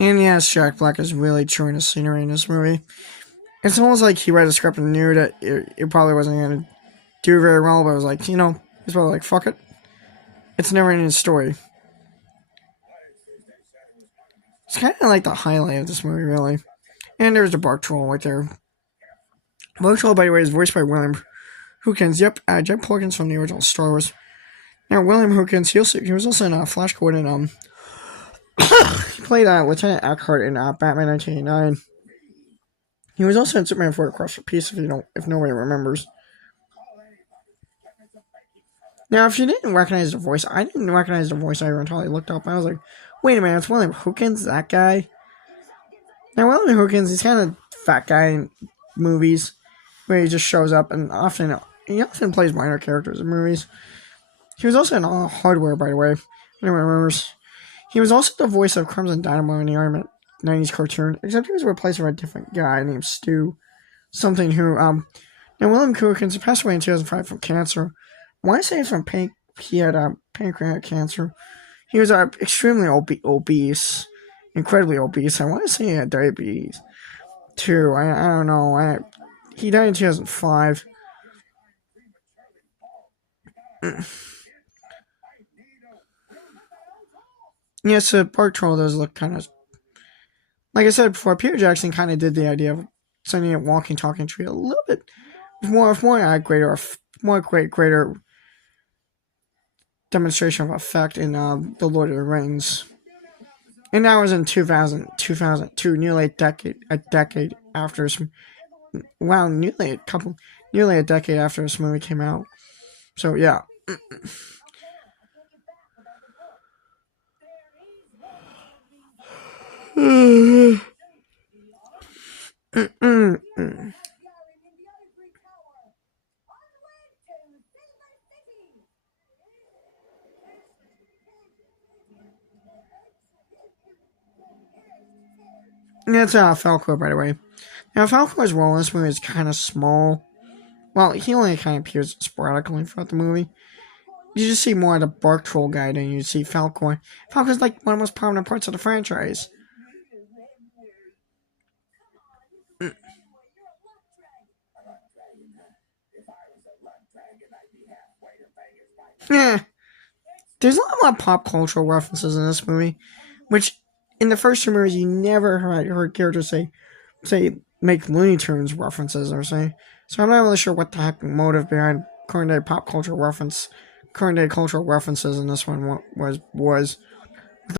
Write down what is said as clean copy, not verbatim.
And yes, Jack Black is really chewing the scenery in this movie. It's almost like he read a script and knew that it probably wasn't going to do very well, but it was like, he's probably like, fuck it. It's never ending story. It's kind of like the highlight of this movie, really. And there's the Bark Troll right there. Bark Troll, by the way, is voiced by William Hookins. Yep, Jeb Porkins from the original Star Wars. Now, William Hookins, he was also in Flash Gordon. He played Lieutenant Eckhart in Batman 1989. He was also in Superman 4: Across the Peace, if nobody remembers. Now, if you didn't recognize the voice, I didn't recognize the voice either until I looked up. I was like, wait a minute, it's William Hookins, that guy? Now, William Hookins, he's kind of fat guy in movies where he just shows up and he often plays minor characters in movies. He was also in All Hardware, by the way. Anyone remembers? He was also the voice of Crimson Dynamo in the Iron Man 90s cartoon, except he was replaced by a different guy named Stu. Something who, now William Hookins passed away in 2005 from cancer. Why I say from he had pancreatic cancer. He was extremely obese, incredibly obese. I want to say he had diabetes too. I don't know. He died in 2005. Yes, so Bark Troll does look kind of, like I said before. Peter Jackson kind of did the idea of sending a walking, talking tree a little bit more greater demonstration of effect in The Lord of the Rings. And that was in 2002, nearly a decade after this. Wow, nearly a decade after this movie came out. So yeah. That's Falco, by the way. Now, Falco's role in this movie is kind of small. Well, he only kind of appears sporadically throughout the movie. You just see more of the Bark Troll guy than you see Falco. Falco's like one of the most prominent parts of the franchise. Yeah. There's a lot more pop cultural references in this movie, which in the first two movies you never heard characters make Looney Tunes references or say. So I'm not really sure what the heck the motive behind current day cultural references in this one was.